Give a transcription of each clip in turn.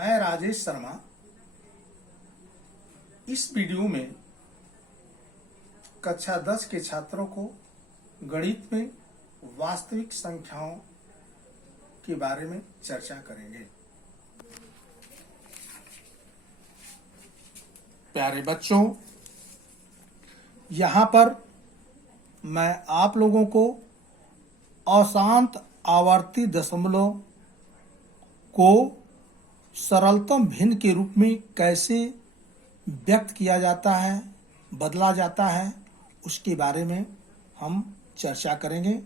मैं राजेश शर्मा इस वीडियो में कक्षा 10 के छात्रों को गणित में वास्तविक संख्याओं के बारे में चर्चा करेंगे। प्यारे बच्चों, यहाँ पर मैं आप लोगों को अशांत आवर्ती दशमलव को सरलतम भिन्न के रूप में कैसे व्यक्त किया जाता है, बदला जाता है, उसके बारे में हम चर्चा करेंगे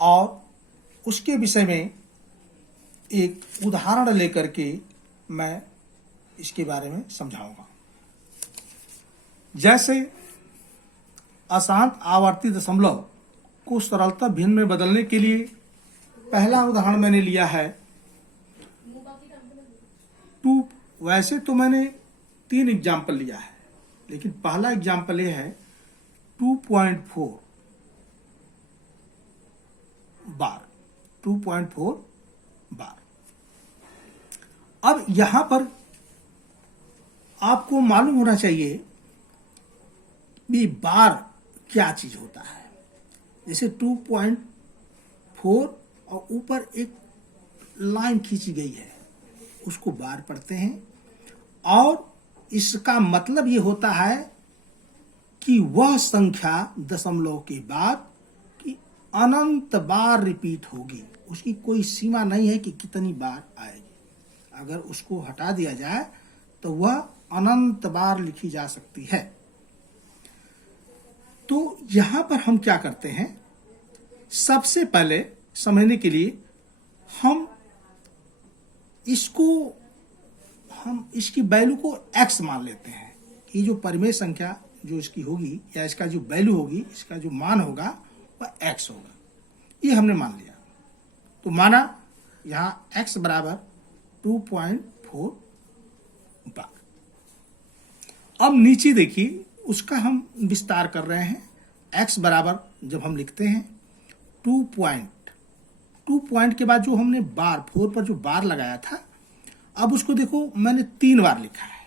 और उसके विषय में एक उदाहरण लेकर के मैं इसके बारे में समझाऊंगा। जैसे अशांत आवर्ती दशमलव को सरलता भिन्न में बदलने के लिए पहला उदाहरण मैंने लिया है वैसे तो मैंने 3 एग्जाम्पल लिया है, लेकिन पहला एग्जाम्पल ये है 2.4 बार। 2.4 बार। अब यहां पर आपको मालूम होना चाहिए कि बार क्या चीज होता है। जैसे 2.4 और ऊपर एक लाइन खींची गई है, उसको बार पढ़ते हैं और इसका मतलब ये होता है कि वह संख्या दशमलव के बाद कि अनंत बार रिपीट होगी। उसकी कोई सीमा नहीं है कि कितनी बार आएगी। अगर उसको हटा दिया जाए तो वह अनंत बार लिखी जा सकती है। तो यहां पर हम क्या करते हैं, सबसे पहले समझने के लिए हम इसकी वैल्यू को x मान लेते हैं। ये जो परिमेय संख्या जो इसकी होगी या इसका जो वैल्यू होगी, इसका जो मान होगा वह x होगा। ये हमने मान लिया। तो माना यहां x बराबर 2.4 बार। अब नीचे देखिए, उसका हम विस्तार कर रहे हैं। x बराबर जब हम लिखते हैं 2 पॉइंट के बाद जो हमने बार 4 पर जो बार लगाया था, अब उसको देखो मैंने 3 बार लिखा है।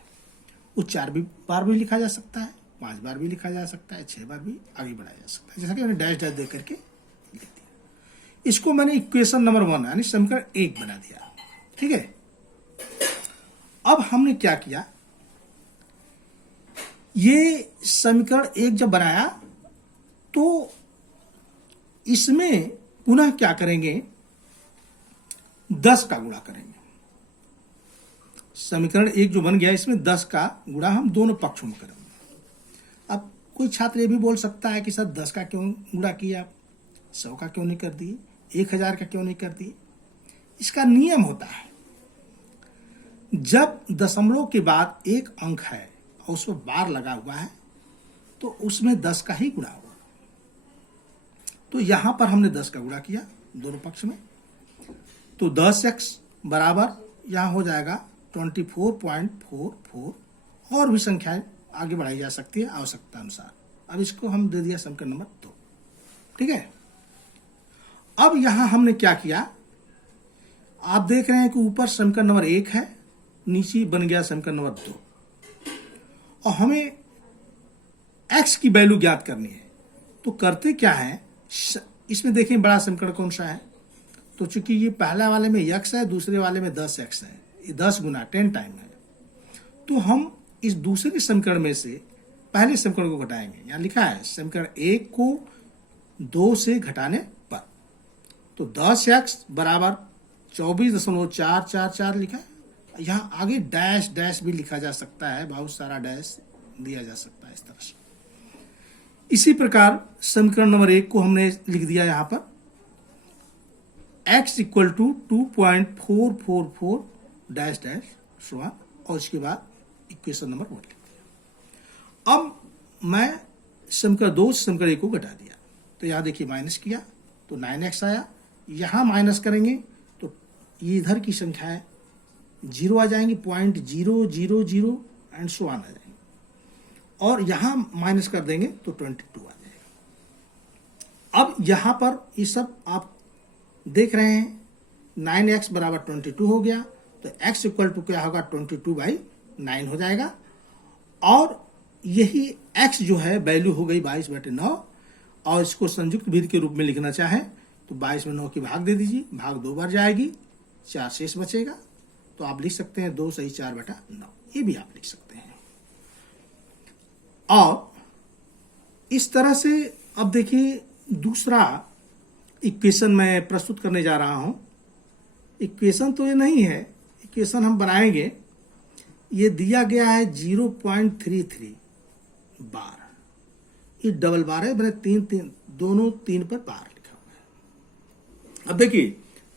वो 4 बार भी लिखा जा सकता है, 5 बार भी लिखा जा सकता है, 6 बार भी आगे बढ़ाया जा सकता है। जैसा कि मैंने डैश डैश दे करके लिख दिया। इसको मैंने इक्वेशन नंबर 1 यानी समीकरण 1 बना दिया। ठीक है। अब हमने क्या किया, ये समीकरण 1 जब बनाया तो इसमें पुनः क्या करेंगे, 10 का गुणा करेंगे। समीकरण 1 जो बन गया, इसमें 10 का गुणा हम दोनों पक्षों में करेंगे। अब कोई छात्र ये भी बोल सकता है कि सर 10 का क्यों गुणा किया, 100 का क्यों नहीं कर दिए, 1000 का क्यों नहीं कर दिए। इसका नियम होता है, जब दशमलव के बाद एक अंक है और उसमें बार लगा हुआ है तो उसमें 10 का ही गुणा होगा। तो यहां पर हमने 10 का गुणा किया दोनों पक्ष में, तो 10x बराबर यहां हो जाएगा 24.44। और भी संख्याएं आगे बढ़ाई जा सकती है आवश्यकता अनुसार। अब इसको हम दे दिया समीकरण नंबर 2। ठीक है। अब यहां हमने क्या किया, आप देख रहे हैं कि ऊपर समीकरण नंबर 1 है, नीचे बन गया समीकरण नंबर 2 और हमें x की वैल्यू ज्ञात करनी है। तो करते क्या है, इसमें देखें बड़ा समीकरण कौन सा है। तो चूंकि ये पहला वाले में x है, दूसरे वाले में 10x है, ये 10 गुना 10 टाइम है। तो हम इस दूसरे समीकरण में से पहले समीकरण को घटाएंगे। यहाँ लिखा है समीकरण 1 को 2 से घटाने पर, तो 10x बराबर 24.444 लिखा है। यहाँ आगे डैश डैश भी लिखा जा सकता है, बहुत सारा डैश दिया जा सकता है इस तरह से। इसी प्रकार समीकरण नंबर 1 को हमने लिख दिया यहाँ पर x equal to 2.444 dash dash शुआ, और इसके बाद इक्वेशन नंबर 1 लिख दिया। अब मैं समीकरण 2 से समीकरण 1 को घटा दिया, तो यहाँ देखिए माइनस किया तो 9x आया। यहाँ माइनस करेंगे तो ये इधर की संख्या है 0 आ जाएंगी, 0.000 एंड सो ऑन आ जाएंगे, और यहां माइनस कर देंगे तो 22 आ जाएगा। अब यहां पर ये सब आप देख रहे हैं 9x बराबर 22 हो गया, तो x इक्वल टू क्या होगा 22/9 हो जाएगा। और यही x जो है वैल्यू हो गई 22/9, और इसको संयुक्त विधि के रूप में लिखना चाहे तो 22 में 9 की भाग दे दीजिए, भाग 2 बार जाएगी, 4 शेष बचेगा, तो आप लिख सकते हैं 2 सही 4/9, ये भी आप लिख सकते हैं। और इस तरह से अब देखिए दूसरा इक्वेशन मैं प्रस्तुत करने जा रहा हूं। इक्वेशन तो ये नहीं है, इक्वेशन हम बनाएंगे। ये दिया गया है 0.33 बार, ये डबल बार है, मैंने 3 दोनों 3 पर बार लिखा हुआ है। अब देखिए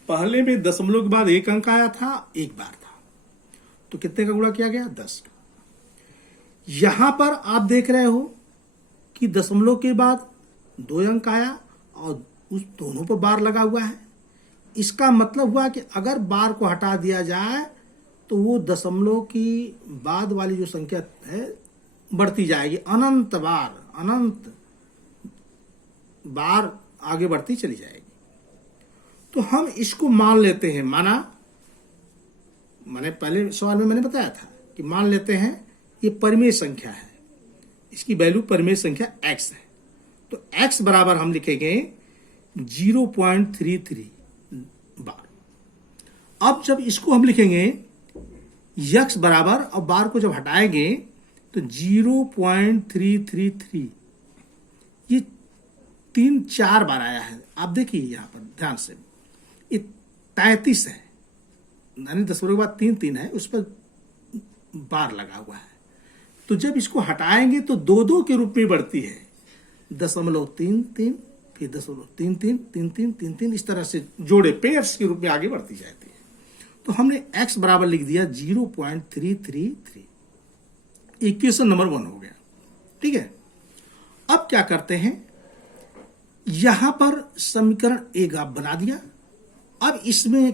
पहले में दशमलव के बाद एक अंक आया था, एक बार था, तो कितने का गुणा किया गया 10 का। यहां पर आप देख रहे हो कि दशमलव के बाद 2 अंक आया और उस दोनों पर बार लगा हुआ है। इसका मतलब हुआ कि अगर बार को हटा दिया जाए तो वो दशमलव की बाद वाली जो संख्या है बढ़ती जाएगी, अनंत बार आगे बढ़ती चली जाएगी। तो हम इसको मान लेते हैं, मैंने पहले सवाल में मैंने बताया था कि मान लेते हैं ये परिमेय संख्या है, इसकी वैल्यू परिमेय संख्या x है। तो x बराबर हम लिखेंगे 0.33 बार। अब जब इसको हम लिखेंगे x बराबर, अब बार को जब हटाएंगे तो 0.333, ये 3-4 बार आया है। आप देखिए यहां पर ध्यान से, ये 33 है, यानी दशमलव के बाद 3 है, उस पर बार लगा हुआ है। तो जब इसको हटाएंगे तो 2-2 के रूप में बढ़ती है, 0.33, फिर 0.33, इस तरह से जोड़े पेयर्स के रूप में आगे बढ़ती जाती है। तो हमने x बराबर लिख दिया 0.333, इक्वेशन नंबर 1 हो गया। ठीक है, अब क्या करते हैं, यहां पर समीकरण एक आप बना दिया। अब इसमें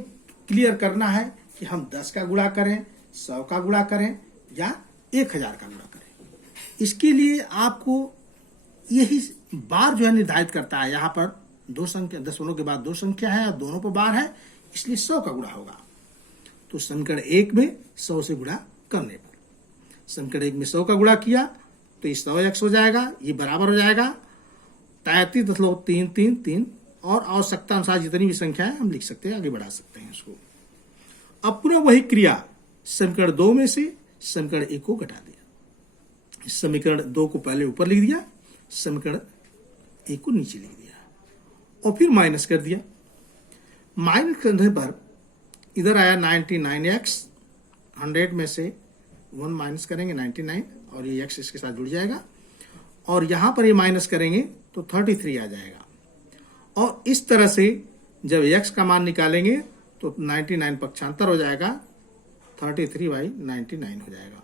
क्लियर करना है कि हम 10 का गुणा करें, 100 का गुणा करें या 1000 का गुणा करें। इसके लिए आपको यही बार जो है निर्धारित करता है। यहां पर 2 संख्या, दशमलव के बाद 2 संख्या है और दोनों पर बार है, इसलिए 100 का गुणा होगा। तो समीकरण 1 में 100 से गुणा करने पर, समीकरण 1 में 100 का गुणा किया तो ये 100x हो जाएगा, ये बराबर हो जाएगा 33.333, और आवश्यकता अनुसार जितनी भी संख्या है हम लिख सकते हैं, आगे बढ़ा सकते हैं इसको। अब पुनः वही क्रिया, समीकरण 2 में से समीकरण 1 को घटा दिया, समीकरण 2 को पहले ऊपर लिख दिया, समीकरण 1 को नीचे लिख दिया, और फिर माइनस कर दिया। माइनस करने पर इधर आया 99x, 100 में से 1 माइनस करेंगे 99, और ये x इसके साथ जुड़ जाएगा, और यहां पर ये माइनस करेंगे तो 33 आ जाएगा। और इस तरह से जब x का मान निकालेंगे तो 99 पक्षांतर हो जाएगा, 33/99 हो जाएगा।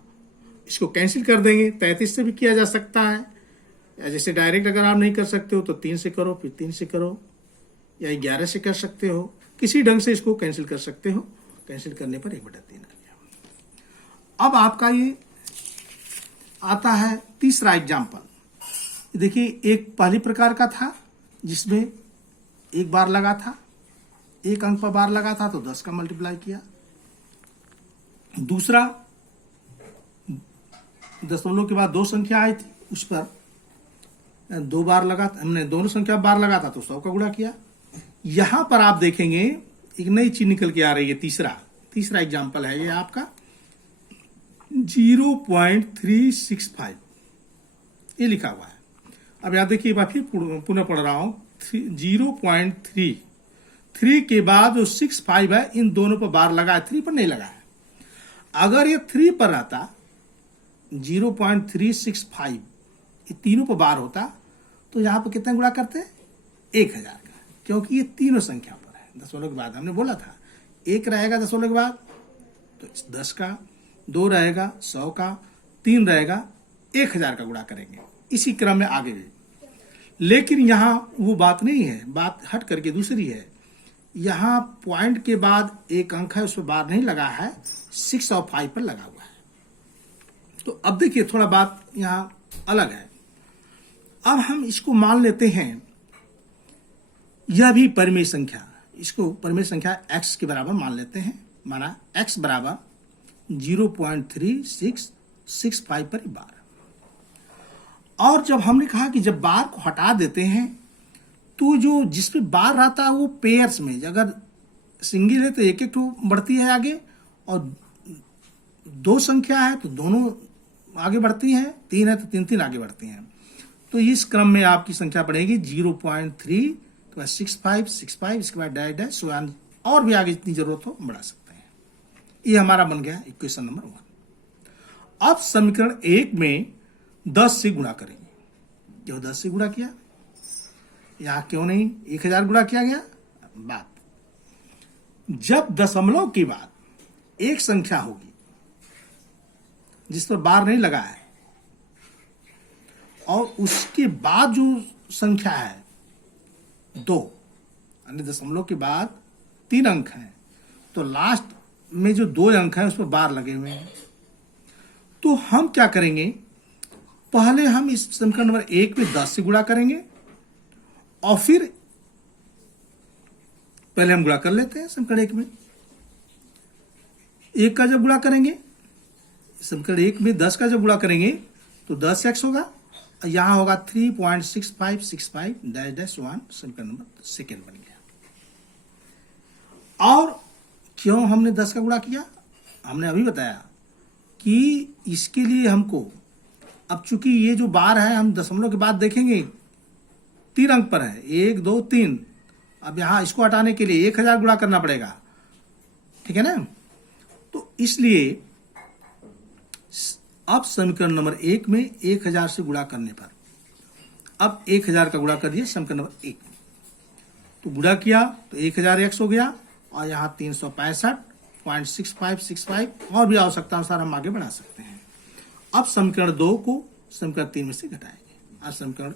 इसको कैंसिल कर देंगे, 33 से भी किया जा सकता है, या जैसे डायरेक्ट अगर आप नहीं कर सकते हो तो 3 से करो, फिर 3 से करो, या 11 से कर सकते हो, किसी ढंग से इसको कैंसिल कर सकते हो। कैंसिल करने पर 1/3 आ गया। अब आपका ये आता है तीसरा एग्जाम्पल। देखिए एक पहली प्रकार का था जिसमें एक बार लगा था, एक अंक पर बार लगा था, तो 10 का मल्टीप्लाई किया। दूसरा दशमलव के बाद 2 संख्या आई थी, उस पर 2 बार लगा, हमने दोनों संख्या बार लगा था तो 100 का गुणा किया। यहां पर आप देखेंगे एक नई चीज निकल के आ रही है, तीसरा एग्जाम्पल है ये आपका 0.365, ये लिखा हुआ है। अब याद देखिए, एक बार फिर पुनः पढ़ रहा हूं, 0.3 के बाद जो 65 है, इन दोनों पर बार लगा है, 3 पर नहीं लगा है। अगर ये 3 पर रहता, 0.365, ये तीनों पर बार होता, तो यहां पर कितना गुणा करते हैं 1000 का, क्योंकि ये तीनों संख्या पर है। दशमलव के बाद हमने बोला था 1 रहेगा दशमलव के बाद तो 10 का, 2 रहेगा 100 का, 3 रहेगा 1000 का गुणा करेंगे, इसी क्रम में आगे भी। लेकिन यहां वो बात नहीं है, बात हट करके दूसरी है। यहां पॉइंट के बाद एक अंक है, उस पर बार नहीं लगा है, 6 और 5 पर लगा हुआ है। तो अब देखिए थोड़ा बात यहां अलग है। अब हम इसको मान लेते हैं, यह भी परिमेय संख्या, इसको परिमेय संख्या x के बराबर मान लेते हैं। माना x बराबर 0.3665 पर बार। और जब हमने कहा कि जब बार को हटा देते हैं तो जो जिस पे बार रहता है वो पेयर्स में, अगर सिंगल है तो एक एक बढ़ती है आगे, और दो संख्या है तो दोनों आगे बढ़ती हैं, तीन है तो तीन तीन आगे बढ़ती हैं। तो इस क्रम में आपकी संख्या बढ़ेगी 0.3 तो 6565, इसके बाद डैश डैश, और भी आगे जितनी जरूरत हो बढ़ा सकते हैं। ये हमारा बन गया इक्वेशन नंबर 1। अब समीकरण 1 में 10 से गुणा करेंगे। क्यों 10 से गुणा किया, यहां क्यों नहीं 1000 गुणा किया गया? बात, जब दशमलव के बाद एक संख्या होगी जिस पर बार नहीं लगा है और उसके बाद जो संख्या है 2, यानी दशमलव के बाद 3 अंक हैं, तो लास्ट में जो 2 अंक हैं उस पर बार लगे हुए हैं। तो हम क्या करेंगे, पहले हम इस समीकरण नंबर 1 में 10 से गुणा करेंगे और फिर पहले हम गुणा कर लेते हैं समीकरण 1 में। 1 का जब गुणा करेंगे, समीकरण 1 में 10 का जब गुणा करेंगे तो 10x होगा, यहां होगा 3.6565 डैश डैश 1, समीकरण नंबर 2 बन गया। और क्यों हमने 10 का गुणा किया, हमने अभी बताया कि इसके लिए हमको, अब चूंकि ये जो बार है हम दशमलव के बाद देखेंगे 3 अंक पर है, 1 2 3, अब यहां इसको हटाने के लिए 1000 गुणा करना पड़ेगा, ठीक है ना। तो इसलिए अब समीकरण नंबर 1 में 1000 से गुणा करने पर, अब 1000 का गुणा कर दिया समीकरण नंबर 1 में, तो गुणा किया तो 1000x हो गया, और यहां 365.6565, और भी आवश्यकता अनुसार हम आगे बढ़ा सकते हैं। अब समीकरण 2 को समीकरण 3 में से घटाएंगे। अब समीकरण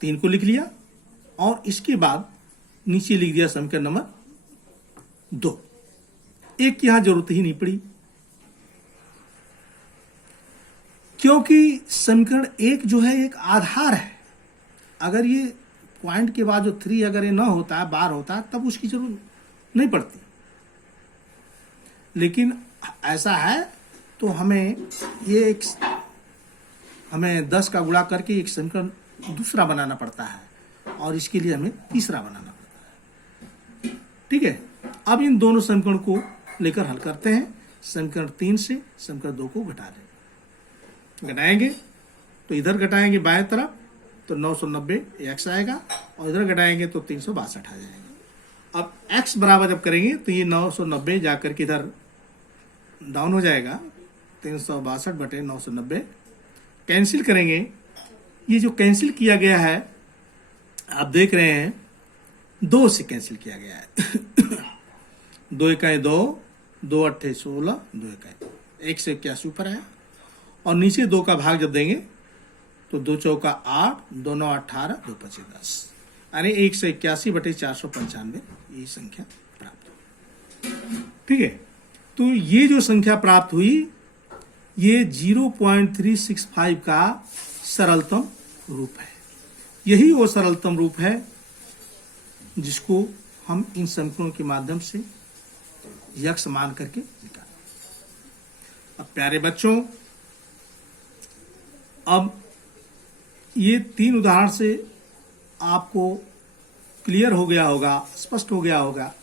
3 को लिख लिया और इसके बाद नीचे लिख दिया समीकरण नंबर 2। 1 की यहां जरूरत ही नहीं पड़ी, क्योंकि समीकरण 1 जो है एक आधार है। अगर ये पॉइंट के बाद जो 3 अगर ये ना होता है, बार होता है, तब उसकी जरूरत नहीं पड़ती। लेकिन ऐसा है तो हमें 10 का गुणा करके एक समीकरण दूसरा बनाना पड़ता है, और इसके लिए हमें तीसरा बनाना पड़ता है। ठीक है, अब इन दोनों समीकरण को लेकर हल करते हैं। समीकरण 3 से समीकरण 2 को घटा दें, घटाएंगे तो इधर घटाएंगे बाएं तरफ तो 990 x आएगा, और इधर घटाएंगे तो 362 आ जाएगा। अब x बराबर जब करेंगे तो ये 990 जाकर के इधर डाउन हो जाएगा, 362 बटे 990 कैंसिल करेंगे। ये जो कैंसिल किया गया है आप देख रहे हैं 2 से कैंसिल किया गया है। 2 इकाई 2, 2 अट्ठे 16, 2 इकाई 1 से 81 ऊपर आया, और नीचे 2 का भाग जब देंगे तो 2 चौका 8, 2 9 18, 2 5 10, यानी 1 से 81 बटे 495 ये संख्या प्राप्त हुई। ठीक है, तो ये जो संख्या प्राप्त हुई ये 0.365 का सरलतम रूप है। यही वो सरलतम रूप है जिसको हम इन समीकरणों के माध्यम से यक्ष मान करके निकालें। अब प्यारे बच्चों, अब ये 3 उदाहरण से आपको क्लियर हो गया होगा, स्पष्ट हो गया होगा।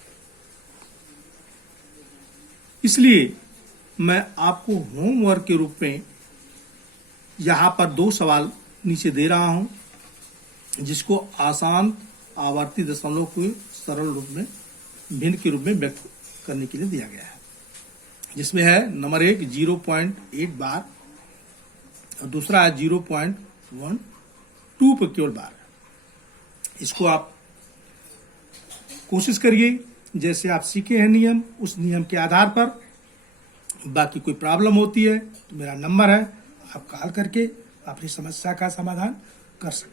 इसलिए मैं आपको होमवर्क के रूप में यहां पर 2 सवाल नीचे दे रहा हूं, जिसको आसान आवर्ती दशमलव को सरल रूप में भिन्न के रूप में व्यक्त करने के लिए दिया गया है, जिसमें है नंबर 1 0.8 बार और दूसरा है 0.12 पर केवल बार। इसको आप कोशिश करिए, जैसे आप सीखे हैं नियम, उस नियम के आधार पर। बाकी कोई प्रॉब्लम होती है तो मेरा नंबर है, आप कॉल करके अपनी समस्या का समाधान कर सकते हैं।